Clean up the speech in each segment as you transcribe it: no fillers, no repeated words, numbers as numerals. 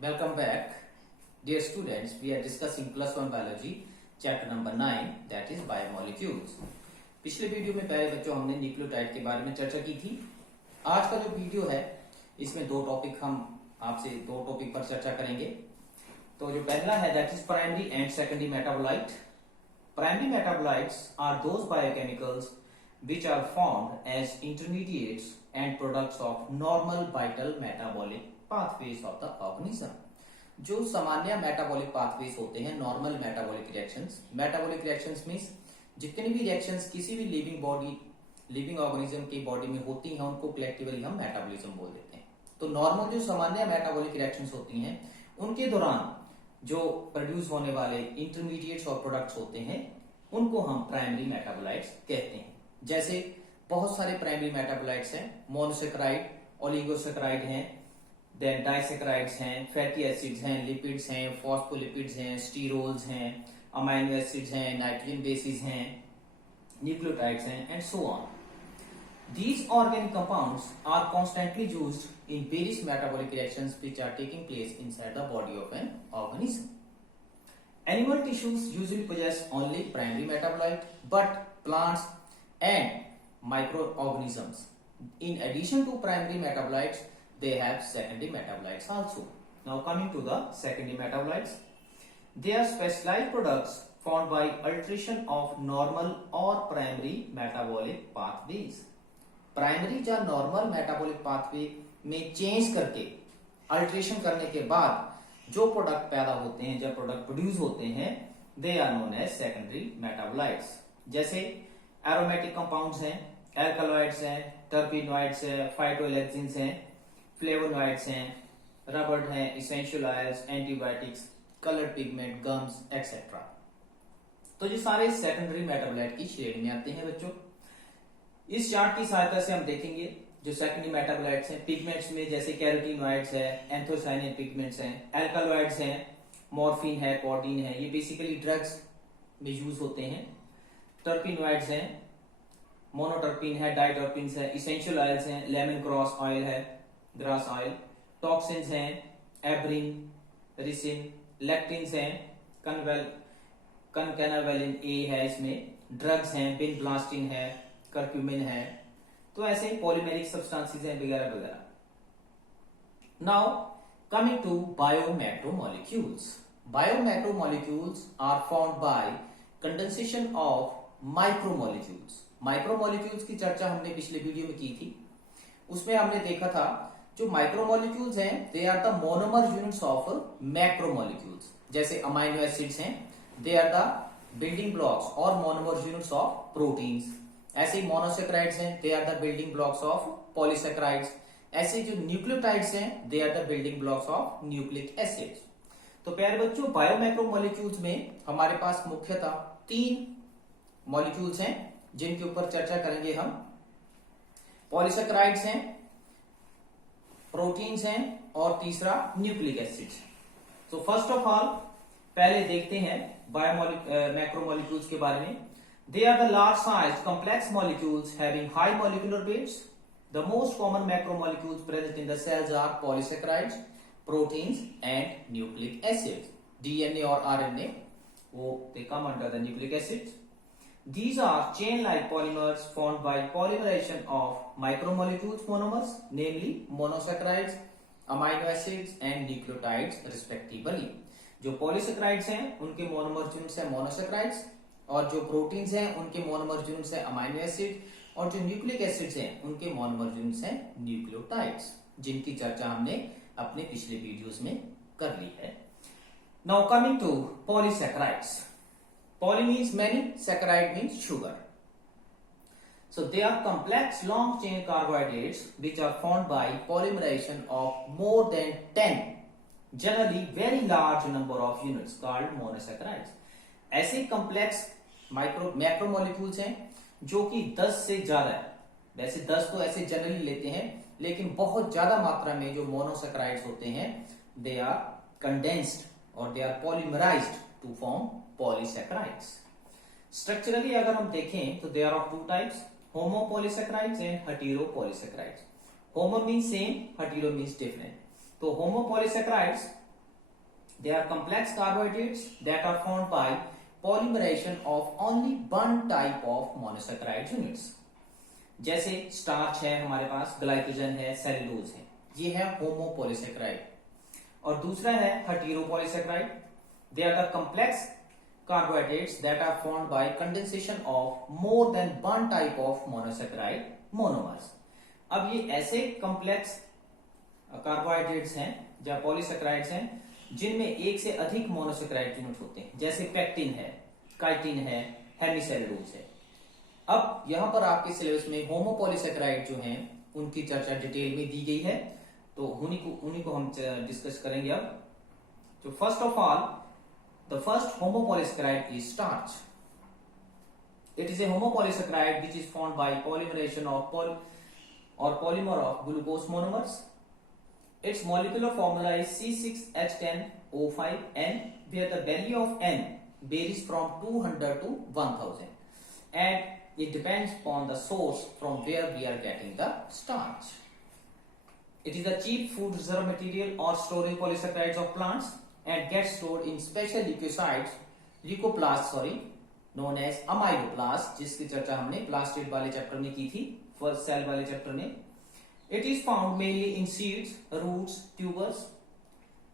Welcome back. Dear students, we are discussing plus one biology chapter number 9 that is biomolecules. पिछले video में प्यारे बच्चों हमने nucleotide के बारे में चर्चा की थी। आज का जो वीडियो है इसमें दो टॉपिक पर चर्चा करेंगे। तो जो पहला है that is primary and secondary metabolite. Primary metabolites are those biochemicals which are formed as intermediates and products of normal vital metabolic pathways of the organism। जो सामान्य मेटाबॉलिक पाथवेज होते हैं, normal metabolic reactions. Metabolic reactions means जितनी भी reactions किसी भी living organism की body में होती हैं उनको कलेक्टिवली हम मेटाबॉलिज्म बोल देते हैं। तो नॉर्मल जो सामान्य मेटाबॉलिक रिएक्शंस होती हैं उनके दौरान जो प्रोड्यूस होने वाले इंटरमीडिएट्स और प्रोडक्ट्स होते हैं उनको हम प्राइमरी मेटाबोलाइट्स कहते हैं। जैसे बहुत सारे प्राइमरी मेटाबोलाइट्स हैं, मोनोसेक्राइड, ओलिगोसेक्राइड हैं, देन डाइसेक्राइड्स हैं, फैटी एसिड्स हैं, लिपिड्स हैं, फॉस्फोलिपिड्स हैं, स्टीरोल्स हैं, अमाइनो एसिड्स हैं, नाइट्रोजन बेसिस हैं, न्यूक्लियोटाइड्स हैं and so on. These organic compounds are constantly used in various metabolic reactions which are taking place inside the body of an organism. Animal tissues usually possess only primary metabolite, but plants and microorganisms, in addition to primary metabolites, they have secondary metabolites also. Now coming to the secondary metabolites, they are specialized products formed by alteration of normal or primary metabolic pathways. Primary या normal metabolic pathway में change करके alteration करने के बाद जो product पैदा होते हैं, जब प्रोडक्ट प्रोड्यूस होते हैं, they are known as secondary metabolites. जैसे एरोमेटिक कंपाउंड्स हैं, एल्कलॉइड्स हैं, टर्पिनॉइड्स हैं, फाइटोलेक्सिन्स हैं, फ्लेवोनॉइड्स हैं, रबड़ हैं, essential oils, antibiotics, colour pigment, gums etcetera. तो ये सारे सेकेंडरी मेटाबोलाइट की श्रेणी में आते हैं बच्चों। इस चार्ट की सहायता से हम देखेंगे जो सेकेंडरी मेटाबोलाइट्स हैं। पिगमेंट्स में जैसे कैरोटीनॉइड्स है, एंथोसाइनिन पिगमेंट्स हैं, एल्कलॉइड्स हैं, मॉर्फिन है, कोडीन है, ये बेसिकली ड्रग्स में यूज होते हैं। टर्पिनॉइड्स हैं, मोनोटर्पिन है, डाइटर्पिन्स है, इसेंशियल ऑयल्स हैं, लेमन ग्रास ऑयल है, ग्रास ऑयल, टॉक्सिन्स हैं, एब्रिन, रिसिन, लेक्टिन्स हैं, कनकेनावेलिन ए है, इसमें ड्रग्स हैं, बिनब्लास्टिन है, कर्क्यूमिन है। तो ऐसे पॉलीमेरिक सब्सटेंसेस हैं वगैरह वगैरह। Now coming to biomacromolecules. Biomacromolecules are formed by condensation of micromolecules. Micromolecules की चर्चा हमने पिछले वीडियो में की थी। उसमें हमने देखा था जो माइक्रोमोलेक्यूल्स हैं they are the monomer units of macromolecules. जैसे अमाइनो एसिड्स हैं, they are the building blocks और मोनोमर यूनिट्स ऑफ प्रोटीन्स। ऐसे ही मोनोसेक्राइड्स हैं, they are the building blocks of polysaccharides. ऐसे जो न्यूक्लियोटाइड्स हैं they are the building blocks of nucleic acids. तो प्यारे बच्चों, बायोमैक्रोमोलेक्यूल्स में हमारे पास मुख्यतः 3 मॉलिक्यूल्स हैं जिनके ऊपर चर्चा करेंगे हम। पॉलीसेक्राइड्स हैं, प्रोटीन्स हैं और तीसरा न्यूक्लिक एसिड्स। तो फर्स्ट ऑफ ऑल पहले देखते हैं मैक्रोमोलेक्यूल्स के बारे में। They are the large-sized complex molecules having high molecular weights. The most common macromolecules present in the cells are polysaccharides, proteins, and nucleic acids. DNA और RNA, they come under the nucleic acids. These are chain-like polymers formed by polymerization of macromolecules monomers, namely monosaccharides, amino acids, and nucleotides, respectively. जो polysaccharides हैं उनके monomer units हैं monosaccharides, और जो proteins हैं उनके monomer units हैं amino acid, और जो न्यूक्लिक एसिड्स हैं उनके मोनोमर यूनिट्स हैं न्यूक्लियोटाइड्स, जिनकी चर्चा हमने अपने पिछले वीडियोस में कर ली है। Now coming to polysaccharides. Poly means many, saccharide means sugar. So they are complex long chain carbohydrates which are formed by polymerisation of more than 10 generally very large number of units called monosaccharides. ऐसे complex macromolecules हैं जो कि 10 से ज्यादा है। वैसे 10 तो ऐसे जनरली लेते हैं, लेकिन बहुत ज्यादा मात्रा में जो मोनोसैकेराइड्स होते हैं दे आर कंडेंस्ड और they are polymerised to form polysaccharides. Structurally अगर हम देखें तो they are of 2 types, homopolysaccharides and heteropolysaccharides. Homo means same, hetero means different. तो homopolysaccharides They are complex carbohydrates that are formed by polymerization of only one type of monosaccharide units. जैसे starch है हमारे पास, glycogen है, cellulose है, ये है होमोपॉलीसेक्राइड, और दूसरा है हेटेरोपॉलीसेक्राइड. They are the complex carbohydrates that are formed by condensation of more than one type of monosaccharide monomers. अब ये ऐसे complex कार्बोहाइड्रेट्स हैं या पॉलीसेक्राइड्स हैं जिनमें एक से अधिक मोनोसेक्राइड यूनिट होते हैं, जैसे पेक्टिन है, काइटिन है, हेमिसेलुलोज है. अब यहां पर आपके सिलेबस में होमोपॉलीसेक्राइड जो हैं उनकी चर्चा डिटेल में दी गई है, तो उन्हीं को हम डिस्कस करेंगे अब. तो first of all, the first homopolysaccharide is starch. It is a homopolysaccharide which is formed by polymerisation of polymer of glucose monomers. Its molecular formula is C6H10O5N, where the value of N varies from 200 to 1000, and it depends upon the source from where we are getting the starch. It is a cheap food reserve material or storage polysaccharides of plants and gets stored in special leucoplasts, known as amyloplasts, जिसकी चर्चा हमने plastid वाले chapter में की थी, first cell वाले chapter में. It is found mainly in seeds, roots, tubers.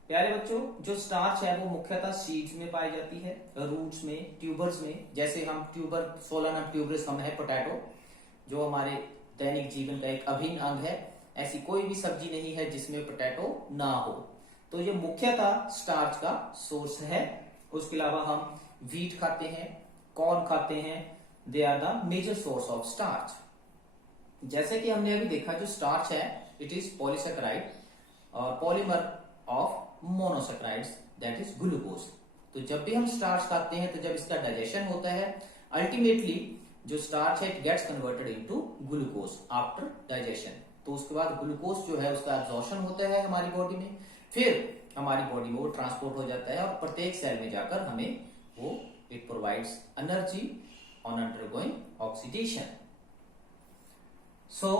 प्यारे बच्चों, जो स्टार्च है वो मुख्यतः सीड्स में पाई जाती है, रूट्स में, ट्यूबर्स में. जैसे हम ट्यूबर, सोलानम ट्यूबरस हम है पोटैटो, जो हमारे दैनिक जीवन का एक अभिन्न अंग है. ऐसी कोई भी सब्जी नहीं है जिसमें पोटैटो ना हो. तो ये मुख्यतः स्टार्च का सोर्स है. उसके अलावा हम व्हीट खाते हैं, कॉर्न खाते हैं. They are the major source of starch. जैसे कि हमने अभी देखा, जो स्टार्च है इट इज पॉलीसेक्राइड और polymer of monosaccharides, that is glucose. तो जब भी हम स्टार्च खाते हैं तो जब इसका डाइजेशन होता है, अल्टीमेटली जो स्टार्च है it gets converted into glucose after digestion. तो उसके बाद ग्लूकोज जो है उसका एब्जॉर्प्शन होता है हमारी बॉडी में, फिर हमारी बॉडी में वो ट्रांसपोर्ट हो जाता है और प्रत्येक सेल में जाकर हमें वो it provides energy on undergoing oxidation. So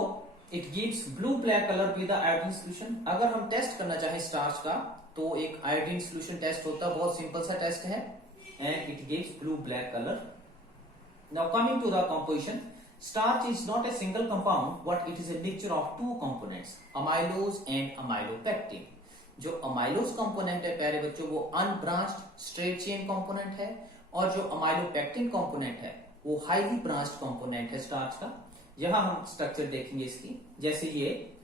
it gives blue black color with the iodine solution. अगर हम टेस्ट करना चाहें स्टार्च का तो एक आयोडीन सोल्यूशन टेस्ट होता है, बहुत सिंपल सा टेस्ट है, and it gives blue black colour. Now coming to the composition, starch is not a single compound but it is a mixture of two components, amylose and amylopectin. जो amylose component है प्यारे बच्चों वो unbranched straight chain component है, और जो amylopectin component है वो हाईली ब्रांच्ड कंपोनेंट है स्टार्च का. यहां हम स्ट्रक्चर देखेंगे इसकी. जैसे ये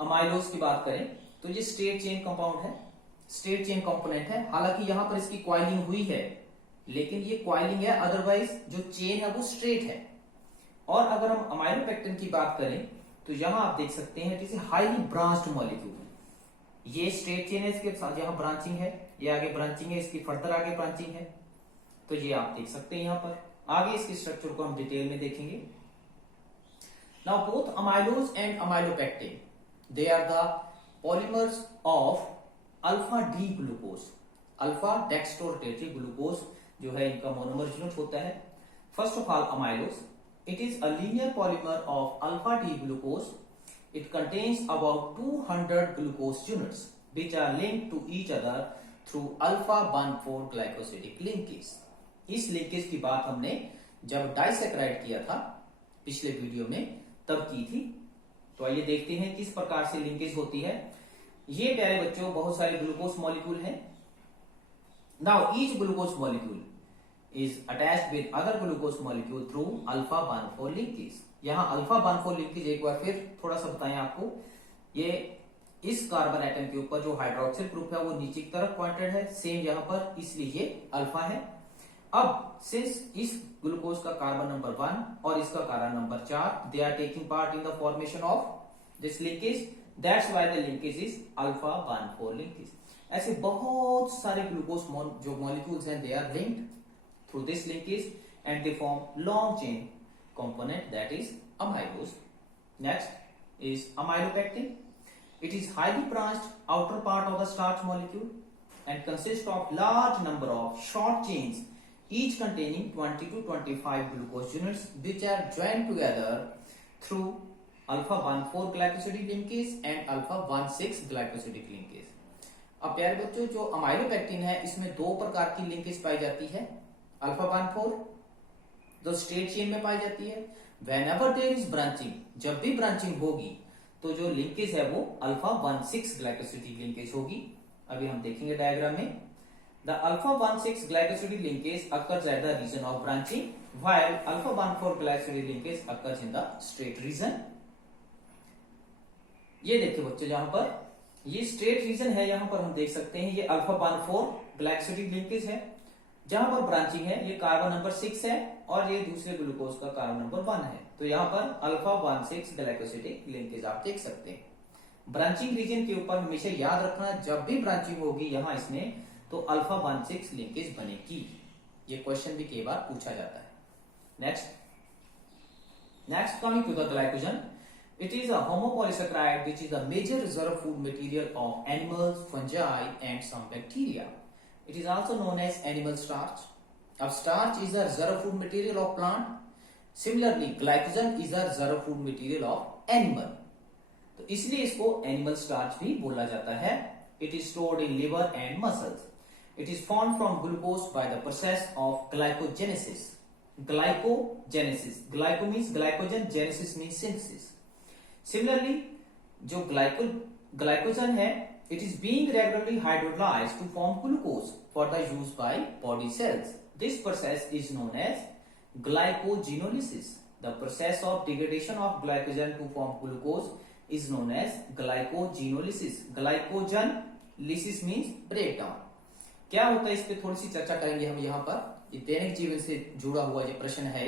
अमाइलोज की बात करें तो ये स्ट्रेट चेन कंपाउंड है, स्ट्रेट चेन कंपोनेंट है. हालांकि यहां पर इसकी क्वाइलिंग हुई है, लेकिन ये क्वाइलिंग है, अदरवाइज जो चेन है वो स्ट्रेट है. और अगर हम अमाइलोपेक्टिन की बात करें तो यहां आप देख सकते हैं it is highly branched molecule. ये स्ट्रेट चेन है, इसके साथ यहां ब्रांचिंग है, ये आगे ब्रांचिंग है, इसकी फर्दर आगे ब्रांचिंग है. तो ये आप देख सकते हैं यहां पर. आगे इसकी स्ट्रक्चर को हम डिटेल में देखेंगे. Now both amylose and amylopectin, they are the polymers of alpha D glucose. Alpha dextrorotatory glucose जो है इनका मोनोमर यूनिट होता है. First of all, amylose, it is a linear polymer of alpha D glucose. It contains about 200 glucose units which are linked to each other through alpha 1,4 glycosidic linkage. इस linkage की बात हमने जब disaccharide किया था पिछले वीडियो में तब की थी. तो आइए देखते हैं किस प्रकार से लिंकेज होती है. ये प्यारे बच्चों बहुत सारे ग्लूकोज मॉलिक्यूल हैं. Now each glucose molecule is attached with other glucose molecule through alpha 1,4 linkage. यहां अल्फा 1,4 लिंकेज एक बार फिर थोड़ा सा बताएं आपको. ये इस कार्बन एटम के ऊपर जो हाइड्रोक्सिल ग्रुप है वो नीचे की तरफ पॉइंटेड है, सेम यहां पर, इसलिए ये अल्फा है. अब सिंस इस ग्लूकोज का कार्बन नंबर 1 और इसका carbon number 4, they are taking part in the formation of this linkage, that's why the linkage is alpha 1,4 linkage. ऐसे बहुत सारे ग्लूकोज जो मॉलिक्यूल्स हैं they are linked through this linkage and they form long chain component that is amylose. Next is amylopectin. It is highly branched outer part of the starch molecule and consist of large number of short chains each containing 20 to 25 glucose units which are joined together through alpha 1,4 glycosidic linkage and alpha 1,6 glycosidic linkage. अब प्यारे बच्चों, जो amylopectin है इसमें दो प्रकार की linkage पाई जाती है। अल्फा 1,4 जो स्ट्रेट चेन में पाई जाती है। व्हेनेवर देयर इज ब्रांचिंग, जब भी ब्रांचिंग होगी तो जो लिंकेज है वो अल्फा 1,6 ग्लाइकोसिडिक लिंकेज होगी। अभी हम देखेंगे डायग्राम में। The alpha 1,6 glycosidic linkage occurs at the region of branching while alpha 1,4 glycosidic linkage occurs in the straight region. ये देखिए बच्चों, जहां पर ये स्ट्रेट रीजन है, यहां पर हम देख सकते हैं ये अल्फा 1,4 ग्लाइकोसिडिक लिंकेज है। जहां पर ब्रांचिंग है ये कार्बन नंबर 6 है और ये दूसरे ग्लूकोज का कार्बन नंबर 1 है। तो यहाँ पर अल्फा 1,6 ग्लाइकोसिडिक लिंकेज आप देख सकते हैं। ब्रांचिंग रीजन के ऊपर हमेशा याद रखना, जब भी ब्रांचिंग होगी यहाँ इसमें तो अल्फा 1,6 लिंकेज बनेगी। ये क्वेश्चन भी कई बार पूछा जाता है। Next coming to the glycogen, it is a homopolysaccharide which is a major reserve food material of animals, fungi and some bacteria. It is also known as animal starch. अब starch is a reserve food material of plant. Similarly, glycogen is a reserve food material of animal. तो इसलिए इसको animal starch भी बोला जाता है। It is stored in liver and muscles. It is formed from glucose by the process of glycogenesis. Glycogenesis. Glyco means glycogen, genesis means synthesis. Similarly, जो glycogen है, it is being regularly hydrolyzed to form glucose for the use by body cells. This process is known as glycogenolysis. The process of degradation of glycogen to form glucose is known as glycogenolysis. Glycogenolysis means breakdown. क्या होता है इस पे थोड़ी सी चर्चा करेंगे हम यहाँ पर। ये दैनिक जीवन से जुड़ा हुआ जो प्रश्न है,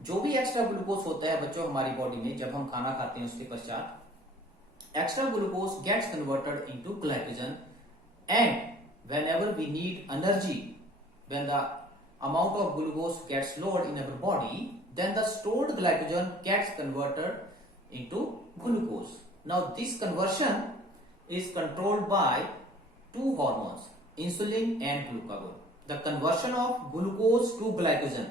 जो भी एक्स्ट्रा ग्लूकोज होता है बच्चों हमारी बॉडी में, जब हम खाना खाते हैं उसके पश्चात extra glucose gets converted into glycogen and whenever we need energy, when the amount of glucose gets lowered in our body, then the stored glycogen gets converted into glucose. Now this conversion is controlled by two hormones, insulin and glucagon. The conversion of glucose to glycogen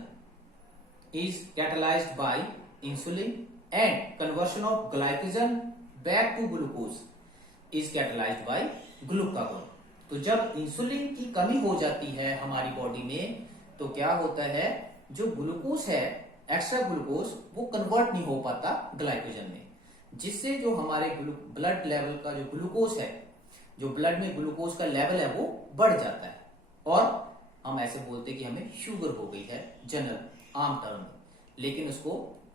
is catalyzed by insulin and conversion of glycogen back to glucose is catalyzed by glucagon. तो जब insulin की कमी हो जाती है हमारी body में तो क्या होता है, जो ग्लूकोज है एक्स्ट्रा ग्लूकोज वो कन्वर्ट नहीं हो पाता ग्लाइकोजन में, जिससे जो हमारे ब्लड लेवल का जो ग्लूकोज है, जो ब्लड में ग्लूकोज का लेवल है वो बढ़ जाता है और हम ऐसे बोलते हैं कि हमें शुगर हो गई है जनरल आम टर्म में, लेकिन उसको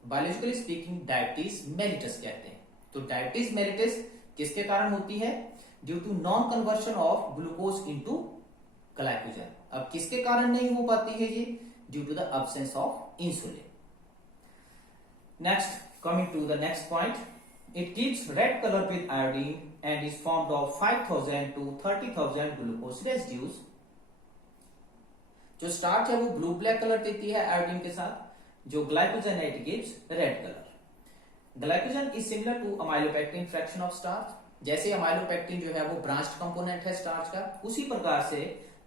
बायोलॉजिकली स्पीकिंग डायबिटीज मेलिटस कहते हैं. तो डायबिटीज मेलिटस किसके कारण होती है? Due to non conversion of glucose into glycogen. अब किसके कारण नहीं हो पाती है ये? Due to the absence of insulin. Next, coming to the next point, it gives red color with iodine and is formed of 5,000 to 30,000 glucose residues. जो starch है वो ब्लू ब्लैक कलर देती है आयोडीन के साथ, जो ग्लाइकोजन है it gives red colour. Glycogen is similar to amylopectin fraction of starch. जैसे अमाइलोपेक्टिन जो है वो ब्रांच्ड कंपोनेंट है स्टार्च का, उसी प्रकार से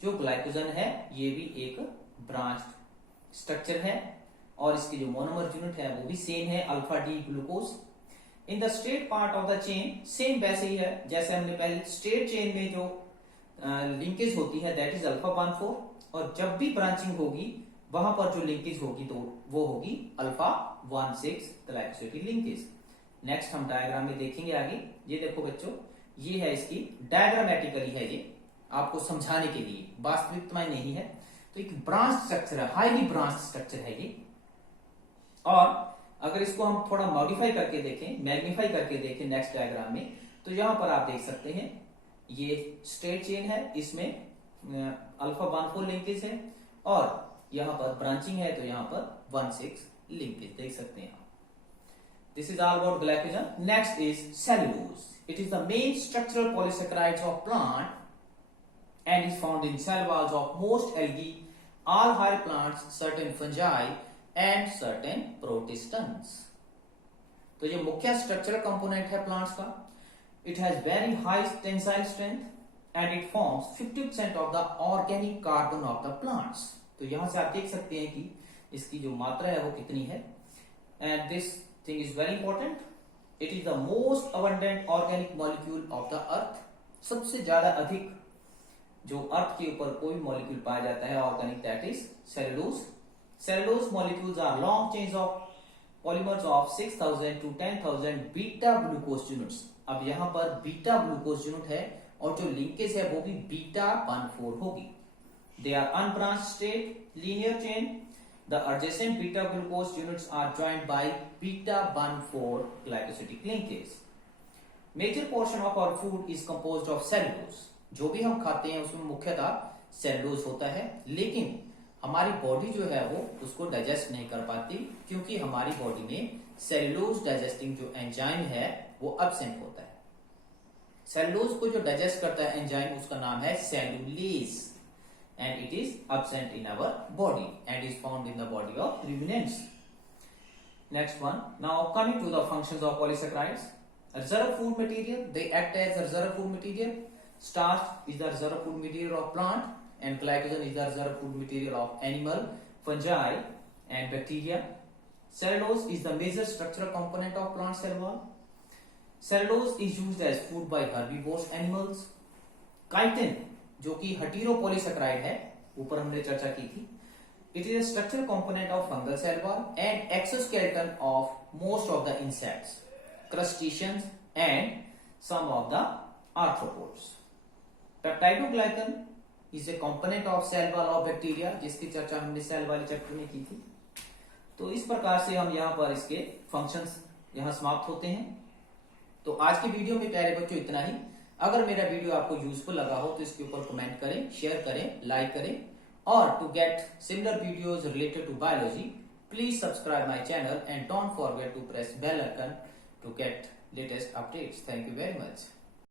जो ग्लाइकोजन है ये भी एक ब्रांच्ड स्ट्रक्चर है और इसकी जो मोनोमर यूनिट है वो भी सेम है, alpha D glucose. In the straight part of the chain same वैसे ही है जैसे हमने पहले स्ट्रेट चेन में जो लिंकेज होती है दैट इज अल्फा 1,4, और जब भी ब्रांचिंग होगी वहां पर जो लिंकेज होगी तो वो होगी अल्फा 1,6 ग्लाइकोसिडिक लिंकेज. नेक्स्ट हम डायग्राम में देखेंगे आगे. ये देखो बच्चों, ये है इसकी डायग्रामेटिकली है, ये आपको समझाने के लिए, वास्तविकता में नहीं है. तो एक ब्रांच स्ट्रक्चर है, हाईली ब्रांच स्ट्रक्चर है ये. और अगर इसको हम थोड़ा मॉडिफाई करके देखें, मैग्नीफाई करके देखें नेक्स्ट डायग्राम में, तो यहां पर आप देख सकते हैं ये स्ट्रेट चेन है, इसमें अल्फा 1,4 लिंकेज है और यहां पर ब्रांचिंग है तो यहां पर 1,6 लिंकेज देख सकते हैं. This is all about glycogen. Next is cellulose. It is the main structural polysaccharides of plant and is found in cell walls of most algae, all higher plants, certain fungi and certain protistans. तो ये मुख्य structural component है plants का. It has very high tensile strength and it forms 50% of the organic carbon of the plants. तो यहां से आप देख सकते हैं कि इसकी जो मात्रा है वो कितनी है. And this thing is very important. It is the most abundant organic molecule of the earth सबसे ज्यादा अधिक जो अर्थ के ऊपर कोई मॉलिक्यूल पाया जाता है organic, that is cellulose. Cellulose molecules are long chains of polymers of 6000 to 10,000 beta glucose units. अब यहां पर बीटा ग्लूकोज यूनिट है और जो लिंकेज है वो भी बीटा 14 होगी। They are unbranched state linear chain. The adjacent beta glucose units are joined by beta 14 glycosidic linkage. Major portion of our food is composed of cellulose. जो भी हम खाते हैं उसमें मुख्यतः सेलुलोज होता है, लेकिन हमारी बॉडी जो है वो उसको डाइजेस्ट नहीं कर पाती क्योंकि हमारी बॉडी में सेलुलोज डाइजेस्टिंग जो एंजाइम है वो एब्सेंट होता है। सेलुलोज को जो डाइजेस्ट करता है एंजाइम उसका नाम है cellulase and it is absent in our body and is found in the body of ruminants. Next one. Now coming to the functions of polysaccharides. Reserve food material. They act as a reserve food material. Starch is the reserve food material of plant and glycogen is the reserve food material of animal, fungi and bacteria. Cellulose is the major structural component of plant cell wall. Cellulose is used as food by herbivorous animals. Chitin जो कि हेटेरोपॉलीसैकेराइड है, ऊपर हमने चर्चा की थी। It is a structural component of fungal cell wall and exoskeleton of most of the insects, crustaceans and some of the arthropods. Peptidoglycan is a component of cell wall of bacteria, जिसकी चर्चा हमने cell वाले chapter में की थी। तो इस प्रकार से हम यहाँ पर इसके फंक्शंस यहाँ समाप्त होते हैं। तो आज की वीडियो में प्यारे बच्चों इतना ही। अगर मेरा वीडियो आपको यूजफुल लगा हो तो इसके ऊपर कमेंट करें, शेयर करें, लाइक करें और to get similar videos related to biology please subscribe my channel and don't forget to press bell icon to get latest updates. Thank you very much.